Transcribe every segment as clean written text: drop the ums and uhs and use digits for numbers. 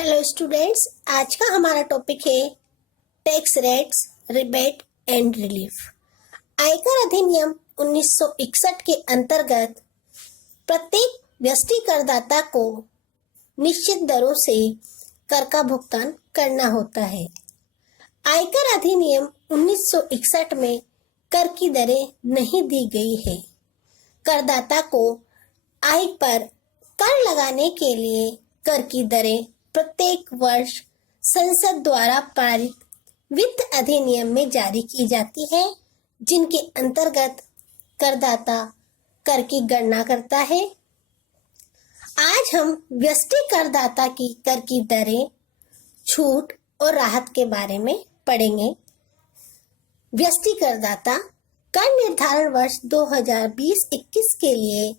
Hello students, आज का हमारा टॉपिक है tax rates, rebate and relief. आयकर अधिनियम 1961 के अंतर्गत प्रत्येक व्यष्टि करदाता को निश्चित दरों से कर का भुगतान करना होता है। आयकर अधिनियम 1961 में कर की दरें नहीं दी गई है। करदाता को आय पर कर लगाने के लिए कर की दरें प्रत्येक वर्ष संसद द्वारा पारित वित्त अधिनियम में जारी की जाती है, जिनके अंतर्गत करदाता कर की गणना करता है। आज हम व्यष्टि करदाता की कर की दरें, छूट और राहत के बारे में पढ़ेंगे। व्यष्टि करदाता कर निर्धारण वर्ष 2020-21 के लिए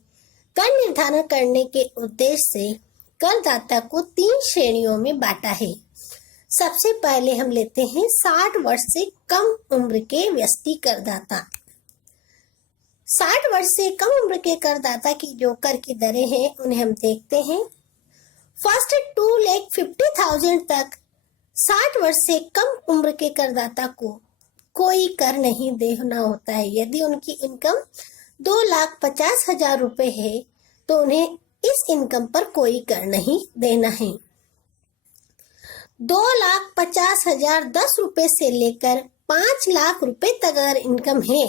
कर निर्धारण करने के उद्देश्य से करदाता को 3 श्रेणियों में बांटा है। सबसे पहले हम लेते हैं 60 वर्ष से कम उम्र के व्यष्टि करदाता। 60 वर्ष से कम उम्र के करदाता की जो कर की दरें हैं उन्हें हम देखते हैं। फर्स्ट 2,50,000 तक 60 वर्ष से कम उम्र के करदाता को कोई कर नहीं देना होता है। यदि उनकी इनकम 2,50,000 रुपए है तो उन्हें इस इनकम पर कोई कर नहीं देना है। 2,50,000 10 रुपए से लेकर 5 लाख रुपए तक अगर इनकम है,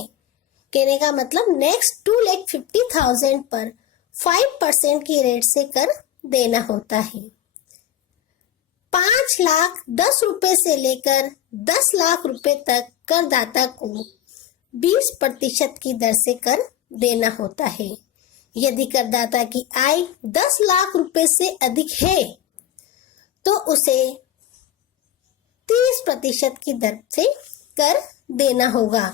कहने का मतलब नेक्स्ट 2,50,000 पर 5% की रेट से कर देना होता है। 5 लाख 10 रुपए से लेकर 10 लाख रुपए तक करदाता को 20% की दर से कर देना होता है। यदि करदाता की आय 10 लाख रुपए से अधिक है तो उसे 30% की दर से कर देना होगा।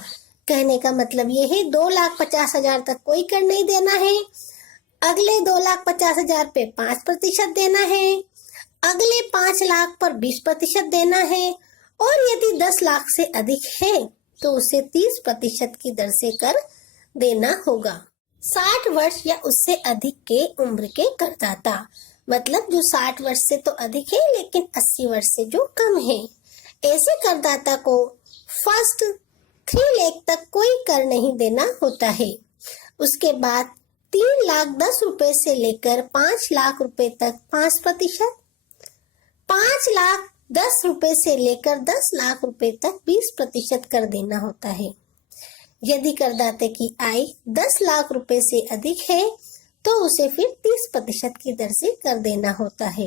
कहने का मतलब ये है 2,50,000 तक कोई कर नहीं देना है, अगले 2,50,000 पे 5% देना है, अगले 5 लाख पर 20% देना है, और यदि 10 लाख से अधिक है तो उसे 30% की दर से कर देना होगा। 60 वर्ष या उससे अधिक के उम्र के करदाता, मतलब जो 60 वर्ष से तो अधिक है लेकिन 80 वर्ष से जो कम है, ऐसे करदाता को फर्स्ट 3 लाख तक कोई कर नहीं देना होता है। उसके बाद 3,10,000 रुपए से लेकर 5 लाख रुपए तक 5%, 5,10,000 रुपए से लेकर 10 लाख रुपए तक 20% कर देना होता है। यदि करदाते की आय 10 लाख रुपए से अधिक है तो उसे फिर 30% की दर से कर देना होता है।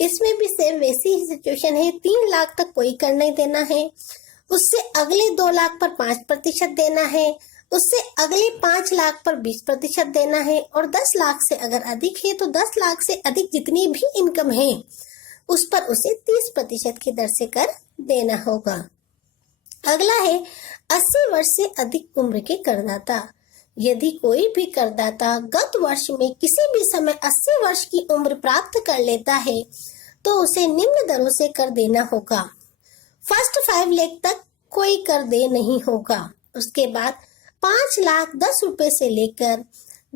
इसमें भी सेम वैसी ही सिचुएशन है। 3 लाख तक कोई कर नहीं देना है, उससे अगले 2 लाख पर 5% देना है, उससे अगले 5 लाख पर 20% देना है, और 10 लाख से अगर अधिक है तो 10 लाख से अधिक जितनी भी इनकम है उस पर उसे 30% की दर से कर देना होगा। अगला है 80 वर्ष से अधिक उम्र के करदाता। यदि कोई भी करदाता गत वर्ष में किसी भी समय 80 वर्ष की उम्र प्राप्त कर लेता है तो उसे निम्न दरों से कर देना होगा। फर्स्ट 5 लाख तक कोई कर दे नहीं होगा। उसके बाद 5,10,000 रुपए से लेकर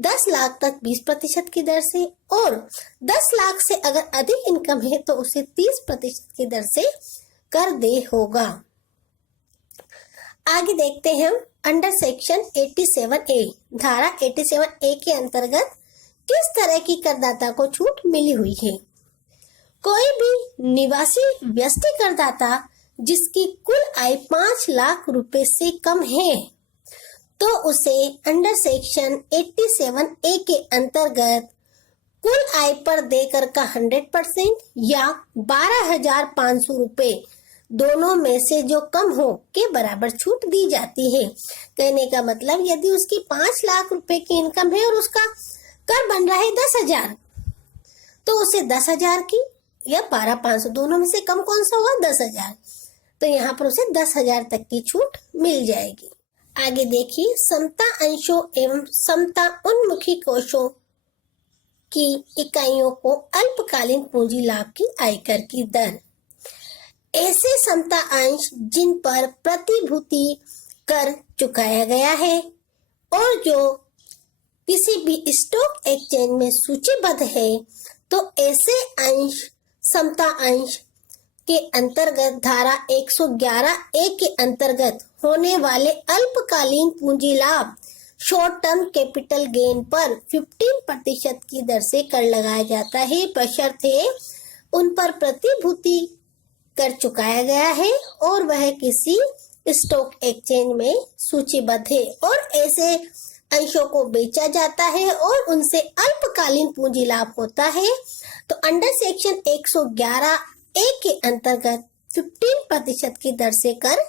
10 लाख तक 20% की दर से, और 10 लाख से अगर अधिक इनकम है तो उसे 30% की दर से कर दे होगा। आगे देखते हैं हम अंडर सेक्शन 87A, धारा 87A के अंतर्गत किस तरह की करदाता को छूट मिली हुई है। कोई भी निवासी व्यष्टि करदाता जिसकी कुल आय 5 लाख रुपए से कम है तो उसे अंडर सेक्शन 87A के अंतर्गत कुल आय पर देकर का 100% या 12,500 रुपए दोनों में से जो कम हो के बराबर छूट दी जाती है। कहने का मतलब यदि उसकी 5 लाख रुपए की इनकम है और उसका कर बन रहा है 10,000 तो उसे 10,000 की या 12,500 दोनों में से कम कौन सा होगा? 10,000। तो यहाँ पर उसे 10,000 तक की छूट मिल जाएगी। आगे देखिए, समता अंशों एवं समता उन्मुखी कोषों की इकाइयों को अल्पकालीन पूंजी लाभ की आयकर की दर। ऐसे समता अंश जिन पर प्रतिभूति कर चुकाया गया है और जो किसी भी स्टॉक एक्सचेंज में सूचीबद्ध है तो ऐसे अंश समता अंश के अंतर्गत धारा 111(a) के अंतर्गत होने वाले अल्पकालीन पूंजी लाभ शॉर्ट टर्म कैपिटल गेन पर 15% की दर से कर लगाया जाता है, बशर्ते उन पर प्रतिभूति कर चुकाया गया है और वह किसी स्टॉक एक्सचेंज में सूचीबद्ध है और ऐसे अंशों को बेचा जाता है और उनसे अल्पकालीन पूंजी लाभ होता है तो अंडर सेक्शन 111(a) के अंतर्गत 15% की दर से कर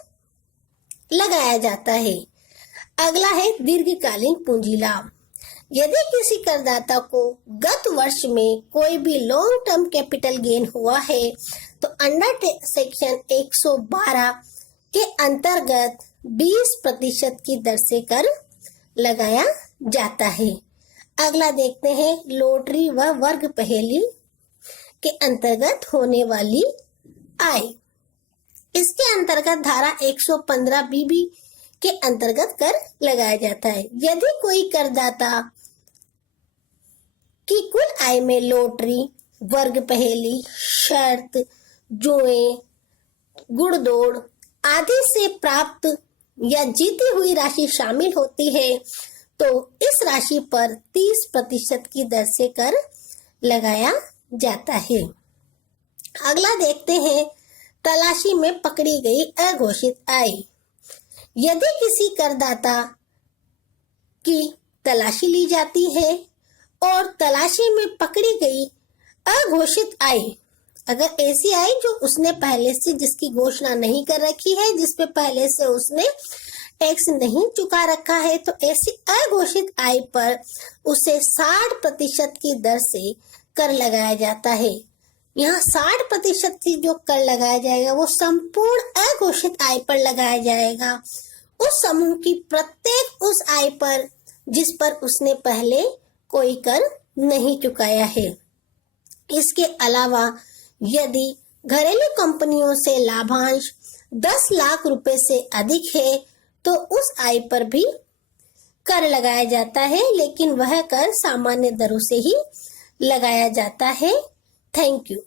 लगाया जाता है। अगला है दीर्घकालीन पूंजी लाभ। यदि किसी करदाता को गत वर्ष में कोई भी लॉन्ग टर्म कैपिटल गेन हुआ है तो अंडर सेक्शन 112 के अंतर्गत 20% की दर से कर लगाया जाता है। अगला देखते हैं लॉटरी व वर्ग पहेली के अंतर्गत होने वाली आय। इसके अंतर्गत धारा 115(b) के अंतर्गत कर लगाया जाता है। यदि कोई करदाता की कुल आय में लॉटरी, वर्ग पहेली, शर्त, जुए, गुड़दौड़ आदि से प्राप्त या जीती हुई राशि शामिल होती है तो इस राशि पर 30% की दर से कर लगाया जाता है। अगला देखते हैं तलाशी में पकड़ी गई अघोषित आय। यदि किसी करदाता की तलाशी ली जाती है और तलाशी में पकड़ी गई अघोषित आय, अगर ऐसी आय जो उसने पहले से जिसकी घोषणा नहीं कर रखी है, जिस पे पहले से उसने टैक्स नहीं चुका रखा है, तो ऐसी अघोषित आय पर उसे 60% की दर से कर लगाया जाता है। यहाँ 60% की जो कर लगाया जाएगा वो संपूर्ण अघोषित आय पर लगाया जाएगा, उस समूह की प्रत्येक उस आय पर जिस पर उसने पहले कोई कर नहीं चुकाया है। इसके अलावा यदि घरेलू कंपनियों से लाभांश 10 लाख रुपए से अधिक है तो उस आय पर भी कर लगाया जाता है, लेकिन वह कर सामान्य दरों से ही लगाया जाता है। Thank you.